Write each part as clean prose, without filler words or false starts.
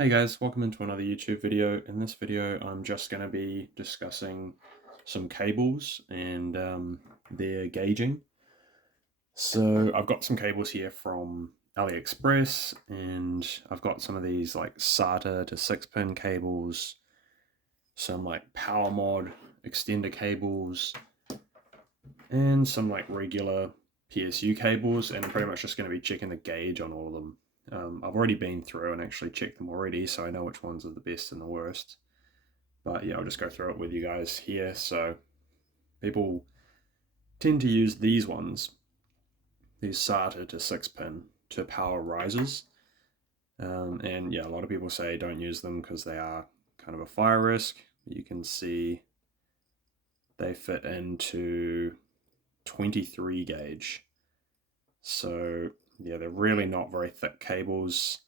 Hey guys, welcome into another YouTube video. In this video, I'm just going to be discussing some cables and their gauging. So I've got some cables here from AliExpress, and I've got some of these like SATA to 6-pin cables, some like power mod extender cables, and some like regular PSU cables, and I'm pretty much just going to be checking the gauge on all of them. I've already been through and actually checked them already, so I know which ones are the best and the worst. But yeah, I'll just go through it with you guys here. So people tend to use these ones, these SATA to 6-pin to power risers. And yeah, a lot of people say don't use them because they are kind of a fire risk. You can see they fit into 23 gauge. So yeah, they're really not very thick cables.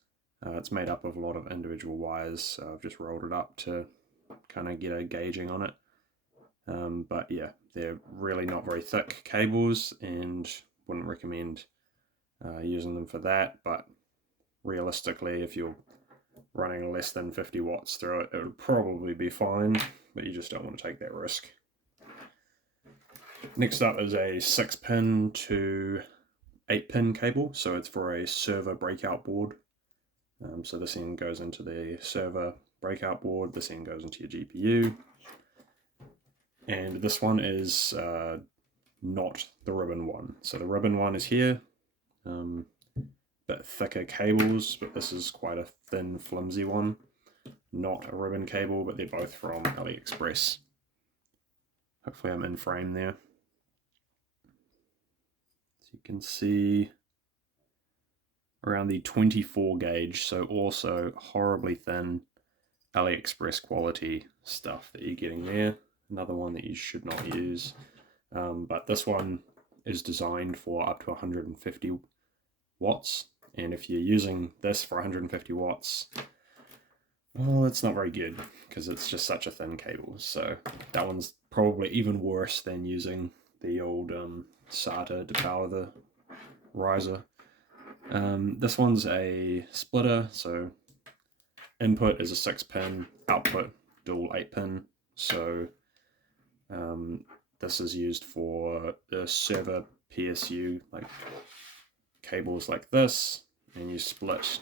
It's made up of a lot of individual wires, so I've just rolled it up to kind of get a gauging on it. But yeah, they're really not very thick cables and wouldn't recommend using them for that. But realistically, if you're running less than 50 watts through it, it would probably be fine, but you just don't want to take that risk. Next up is a 6-pin to 8-pin cable, so it's for a server breakout board. So this end goes into the server breakout board, this end goes into your GPU, and this one is not the ribbon one. So the ribbon one is here, bit thicker cables, but this is quite a thin, flimsy one. Not a ribbon cable, but they're both from AliExpress. Hopefully I'm in frame there. So you can see around the 24 gauge, so also horribly thin AliExpress quality stuff that you're getting there. Another one that you should not use. But this one is designed for up to 150 watts. And if you're using this for 150 watts, well, it's not very good because it's just such a thin cable. So that one's probably even worse than using the old SATA to power the riser. This one's a splitter, so input is a 6-pin, output dual 8-pin. So this is used for the server PSU, like cables like this, and you split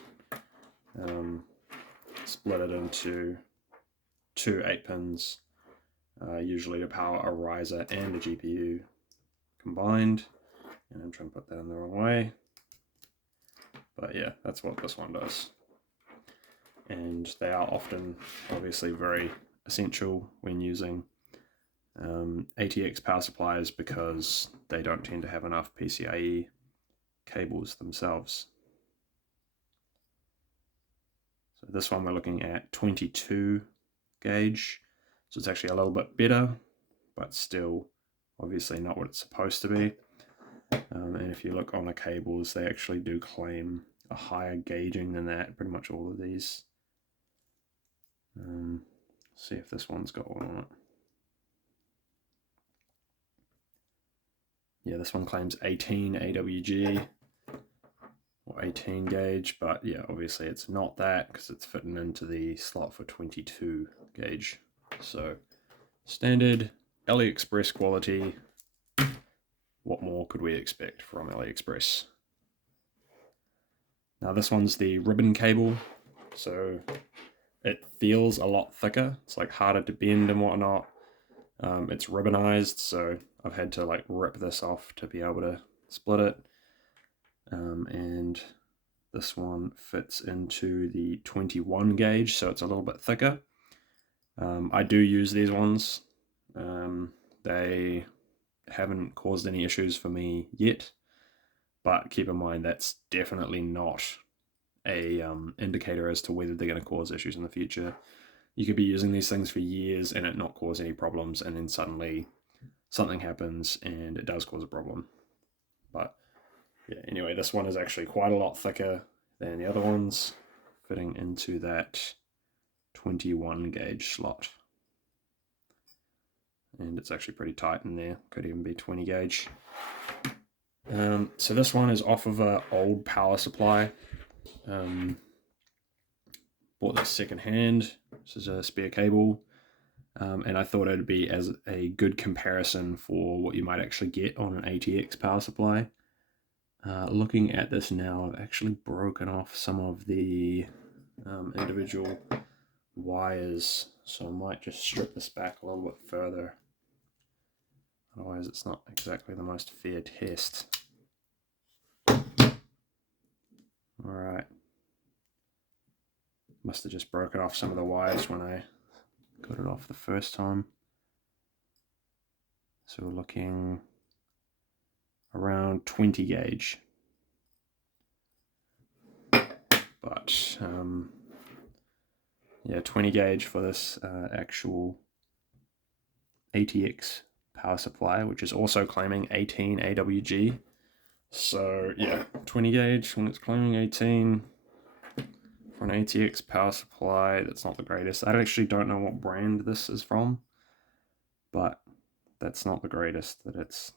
it into two 8-pins, usually to power a riser and a GPU combined. And I'm trying to put that in the wrong way. But yeah, that's what this one does. And they are often obviously very essential when using ATX power supplies because they don't tend to have enough PCIe cables themselves. So this one we're looking at 22 gauge, so it's actually a little bit better, but still obviously not what it's supposed to be. And if you look on the cables, they actually do claim a higher gauging than that, pretty much all of these. See if this one's got one on it. Yeah, this one claims 18 AWG or 18 gauge, but yeah, obviously it's not that because it's fitting into the slot for 22 gauge. So standard AliExpress quality. What more could we expect from AliExpress? Now this one's the ribbon cable, so it feels a lot thicker. It's like harder to bend and whatnot. It's ribbonized, so I've had to like rip this off to be able to split it. And this one fits into the 21 gauge, so it's a little bit thicker. I do use these ones. They haven't caused any issues for me yet, but keep in mind that's definitely not a indicator as to whether they're going to cause issues in the future. You could be using these things for years and it not cause any problems, and then suddenly something happens and it does cause a problem. But yeah, anyway, this one is actually quite a lot thicker than the other ones, fitting into that 21 gauge slot. And it's actually pretty tight in there, could even be 20 gauge. So this one is off of an old power supply. bought this second hand. This is a spare cable. And I thought it'd be as a good comparison for what you might actually get on an ATX power supply. Looking at this now, I've actually broken off some of the individual wires, so I might just strip this back a little bit further. Otherwise it's not exactly the most fair test. Alright. Must have just broken off some of the wires when I got it off the first time. So we're looking around 20 gauge. But yeah, 20 gauge for this actual ATX power supply, which is also claiming 18 AWG. So yeah, 20 gauge when it's claiming 18 for an ATX power supply, that's not the greatest. I actually don't know what brand this is from, but that's not the greatest that it's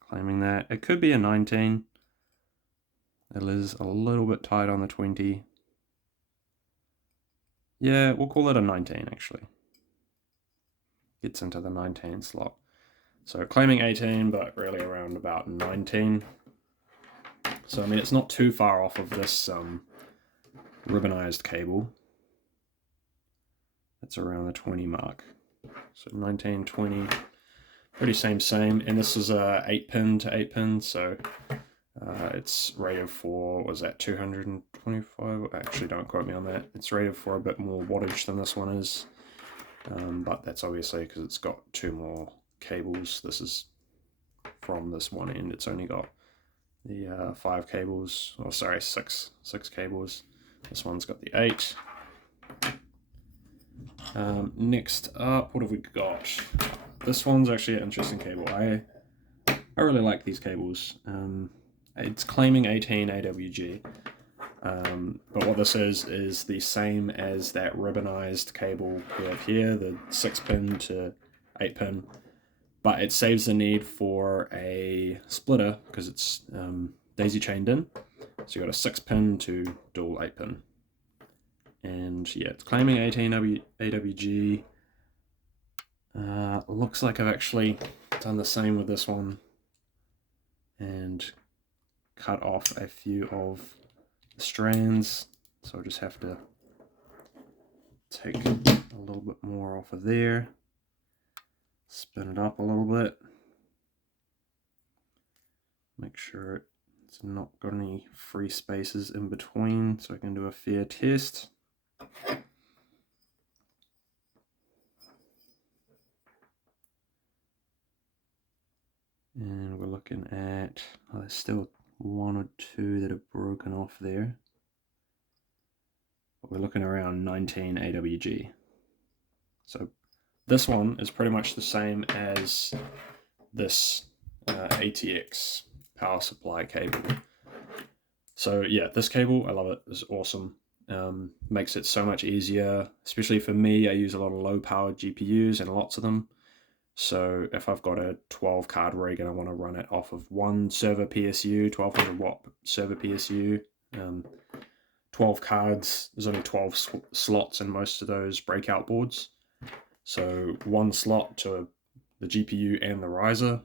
claiming that. It could be a 19. It is a little bit tight on the 20. Yeah, we'll call it a 19 actually. Gets into the 19 slot. So claiming 18, but really around about 19. So I mean, it's not too far off of this ribbonized cable. It's around the 20 mark. So 19, 20, pretty same. And this is a 8-pin to 8-pin, so it's rated for, was that 225? Actually, don't quote me on that. It's rated for a bit more wattage than this one is, but that's obviously because it's got 2 more cables. This is from this one end. It's only got the 5 cables, or sorry, 6 cables. This one's got the 8. Next up, what have we got? This one's actually an interesting cable. I really like these cables. It's claiming 18 AWG, but what this is the same as that ribbonized cable we have here, the 6-pin to 8-pin, but it saves the need for a splitter because it's daisy chained in. So you got a 6-pin to dual 8-pin. And yeah, it's claiming 18 AWG. Looks like I've actually done the same with this one and cut off a few of the strands. So I just have to take a little bit more off of there, spin it up a little bit, make sure it's not got any free spaces in between so I can do a fair test. And we're looking at, oh, there's still 1 or 2 that have broken off there. But we're looking around 19 AWG. So this one is pretty much the same as this ATX power supply cable. So yeah, this cable, I love it. It's awesome. Makes it so much easier, especially for me. I use a lot of low powered GPUs and lots of them. So if I've got a 12 card rig and I want to run it off of one server PSU, 1200 watt server PSU, 12 cards, there's only 12 slots in most of those breakout boards. So 1 slot to the GPU and the riser.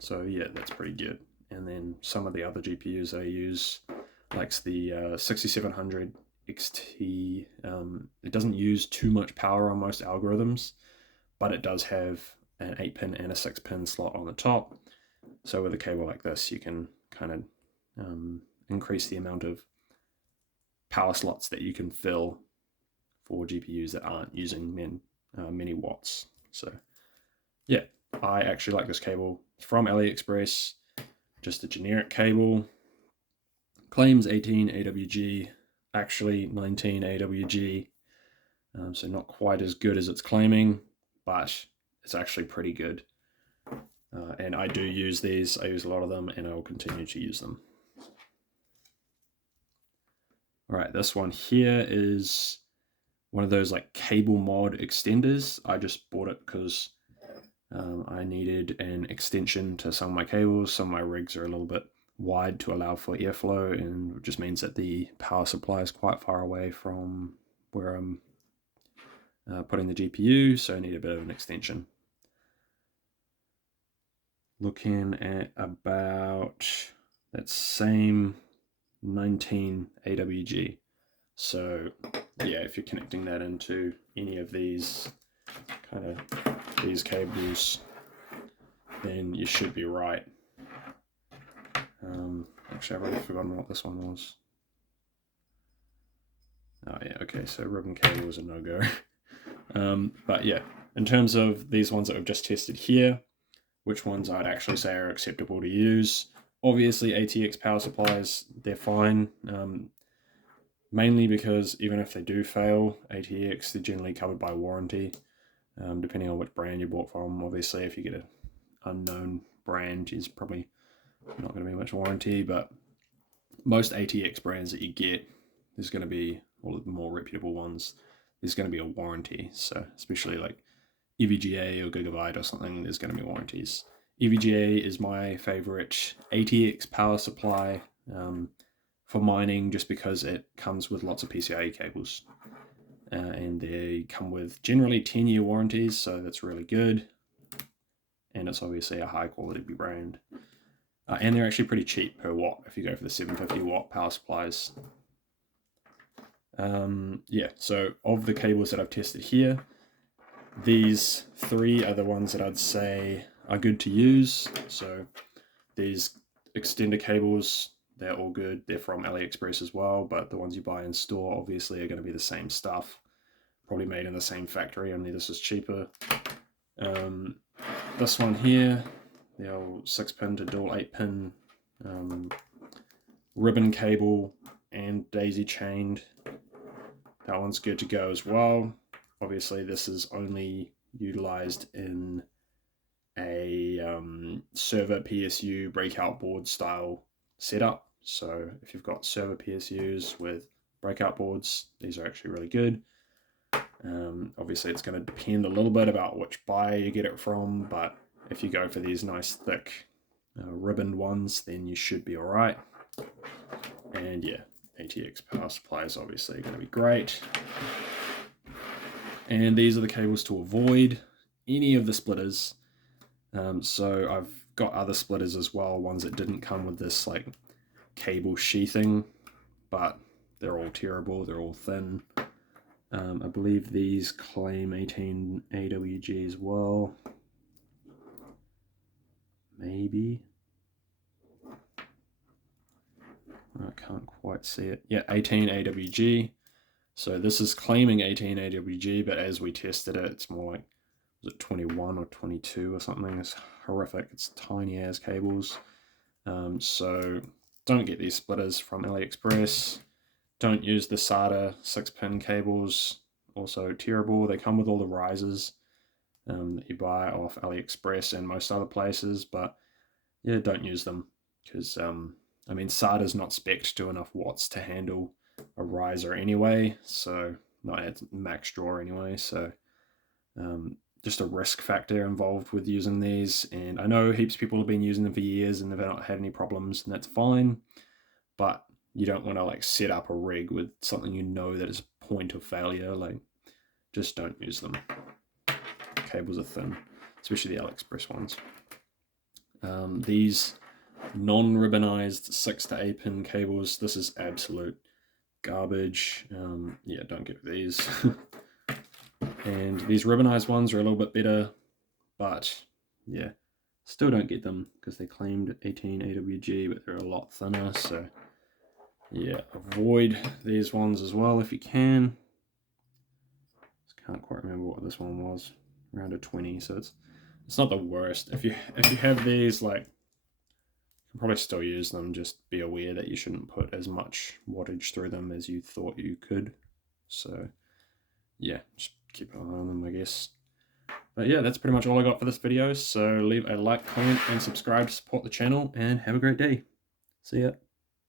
So yeah, that's pretty good. And then some of the other GPUs I use, like the 6700 XT, it doesn't use too much power on most algorithms, but it does have an 8-pin and a 6-pin slot on the top. So with a cable like this, you can kind of increase the amount of power slots that you can fill for GPUs that aren't using many watts. So yeah, I actually like this cable. It's from AliExpress, just a generic cable. Claims 18 AWG, actually 19 AWG. So not quite as good as it's claiming, but it's actually pretty good. And I do use these. I use a lot of them, and I will continue to use them. All right, this one here is one of those like cable mod extenders. I just bought it because I needed an extension to some of my cables. Some of my rigs are a little bit wide to allow for airflow, and it just means that the power supply is quite far away from where I'm putting the GPU, so I need a bit of an extension. Looking at about that same 19 AWG. So yeah, if you're connecting that into any of these these cables, then you should be right. Actually, I've already forgotten what this one was. Oh yeah, okay, so ribbon cable is a no-go. But yeah, in terms of these ones that we've just tested here, which ones I'd actually say are acceptable to use. Obviously, ATX power supplies, they're fine. Mainly because even if they do fail, ATX, they're generally covered by warranty, depending on which brand you bought from. Obviously, if you get an unknown brand, is probably not going to be much warranty, but most ATX brands that you get, there's going to be, all of the more reputable ones, there's going to be a warranty. So especially like EVGA or Gigabyte or something, there's going to be warranties. EVGA is my favorite ATX power supply for mining, just because it comes with lots of PCIe cables. And they come with generally 10-year warranties, so that's really good. And it's obviously a high quality brand. And they're actually pretty cheap per watt if you go for the 750 watt power supplies. Yeah, so of the cables that I've tested here, these three are the ones that I'd say are good to use. So these extender cables, they're all good. They're from AliExpress as well, but the ones you buy in store obviously are going to be the same stuff, probably made in the same factory, only this is cheaper. This one here, the old 6-pin to dual 8-pin ribbon cable and daisy chained. That one's good to go as well. Obviously, this is only utilized in a server PSU breakout board style setup. So if you've got server PSUs with breakout boards, these are actually really good. Obviously, it's going to depend a little bit about which buyer you get it from, but if you go for these nice thick ribboned ones, then you should be all right. And yeah, ATX power supply is obviously going to be great. And these are the cables to avoid any of the splitters. So I've got other splitters as well, ones that didn't come with this like cable sheathing, but they're all terrible, they're all thin. I believe these claim 18 AWG as well. Maybe. I can't quite see it. Yeah, 18 AWG. So this is claiming 18 AWG, but as we tested it, it's more like, was it 21 or 22 or something? It's horrific. It's tiny as cables. So don't get these splitters from AliExpress. Don't use the SATA 6-pin cables. Also terrible. They come with all the risers that you buy off AliExpress and most other places, but yeah, don't use them because I mean, SATA's not spec'd to enough watts to handle a riser anyway, so not at max draw anyway, so just a risk factor involved with using these. And I know heaps of people have been using them for years and they've not had any problems, and that's fine, but you don't want to like set up a rig with something you know that is a point of failure. Like, just don't use them. Cables are thin, especially the AliExpress ones. These non-ribbonized 6 to 8-pin cables, this is absolute garbage. Yeah, don't get these. And these ribbonized ones are a little bit better, but yeah, still don't get them because they claimed 18 AWG, but they're a lot thinner. So yeah, avoid these ones as well if you can. Just can't quite remember what this one was. Around a 20, so it's not the worst. If you have these, like, you can probably still use them. Just be aware that you shouldn't put as much wattage through them as you thought you could. So yeah, just keep an eye on them, I guess. But yeah, that's pretty much all I got for this video. So leave a like, comment, and subscribe to support the channel, and have a great day. See ya.